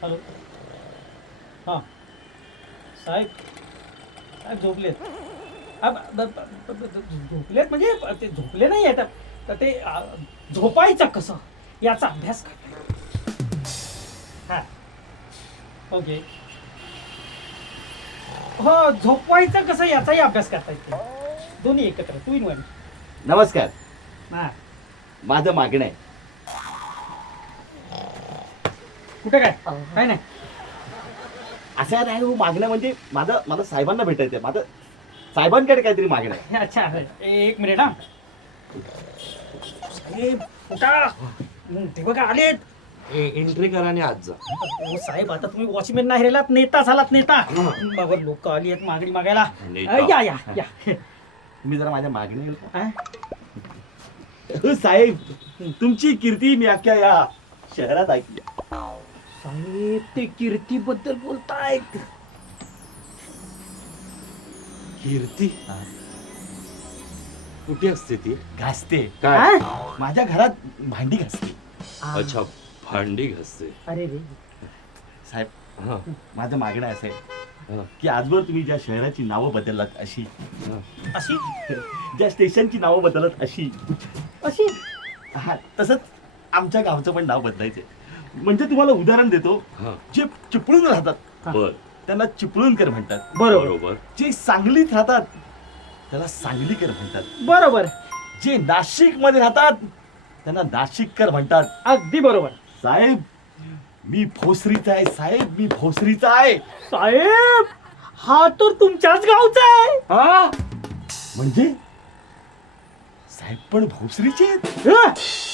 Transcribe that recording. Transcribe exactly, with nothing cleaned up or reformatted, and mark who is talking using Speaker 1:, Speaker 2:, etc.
Speaker 1: Hello हां साहेब साहेब झोपलेत अब- ब- ब- ब- झोपलेत म्हणजे ते झोपले नाही आहेत तर ते अ, झोपायचं कसं याचा अभ्यास कर हां ओके हो झोपवायचं कसं याचाही अभ्यास करता येते दोन्ही एकत्र टू इन वन
Speaker 2: नमस्कार.
Speaker 1: हां
Speaker 2: माझं मागणं आहे.
Speaker 1: कुठे काय काय नाही
Speaker 2: असं नाही हो, मागणं म्हणजे माझं मला साहेबांना भेटायचं आहे. माझं साहेबांकडे काहीतरी मागणं आहे.
Speaker 1: अच्छा एक मिनिट हा साहेब उठा हं, ते बघा आलेत
Speaker 3: एंट्री करा आणि आज जा.
Speaker 1: हो साहेब आता तुम्ही वॉचमॅन नाही राहिलात नेता झालात नेता बाबा लोक आली आहेत मागणी मागायला
Speaker 3: नेता.
Speaker 1: अ, या या या
Speaker 2: तुम्ही जरा माझ्या मागणी येईल का?
Speaker 1: अ,
Speaker 2: हो, साहेब तुमची कीर्ती मी अख्ख्या या शहरात ऐकली.
Speaker 1: साहेब ते कीर्तीबद्दल बोलतायत
Speaker 3: कीर्ती कुठे असते ती?
Speaker 2: घासते
Speaker 3: काय?
Speaker 2: माझ्या घरात भांडी घासते.
Speaker 3: अच्छा, भांडी घासते.
Speaker 1: अरे रे
Speaker 2: साहेब
Speaker 3: हा,
Speaker 2: माझं मागणं असं आहे
Speaker 3: हा,
Speaker 2: की आजवर तुम्ही ज्या शहराची नावं बदललात अशी,
Speaker 3: हा.
Speaker 1: अशी
Speaker 2: ज्या स्टेशनची नावं बदलत अशी,
Speaker 1: अशी
Speaker 2: हा तसंच आमच्या गावचं पण नाव बदलायचंय. म्हणजे तुम्हाला उदाहरण देतो,
Speaker 3: हा.
Speaker 2: जे चिपळूण राहतात
Speaker 3: बर,
Speaker 2: त्यांना चिपळूणकर म्हणतात.
Speaker 1: बरोबर
Speaker 3: बरोबर.
Speaker 2: जे सांगलीत राहतात त्याला सांगलीकर म्हणतात.
Speaker 1: बरोबर
Speaker 2: जे नाशिक मध्ये राहतात त्यांना नाशिककर म्हणतात.
Speaker 1: अगदी बरोबर
Speaker 2: साहेब मी भोसरीचा आहे. साहेब मी भोसरीचा आहे.
Speaker 1: साहेब हा तर तुमच्याच गावचा आहे
Speaker 2: हा म्हणजे साहेब पण भोसरीचे आहेत.
Speaker 1: अ,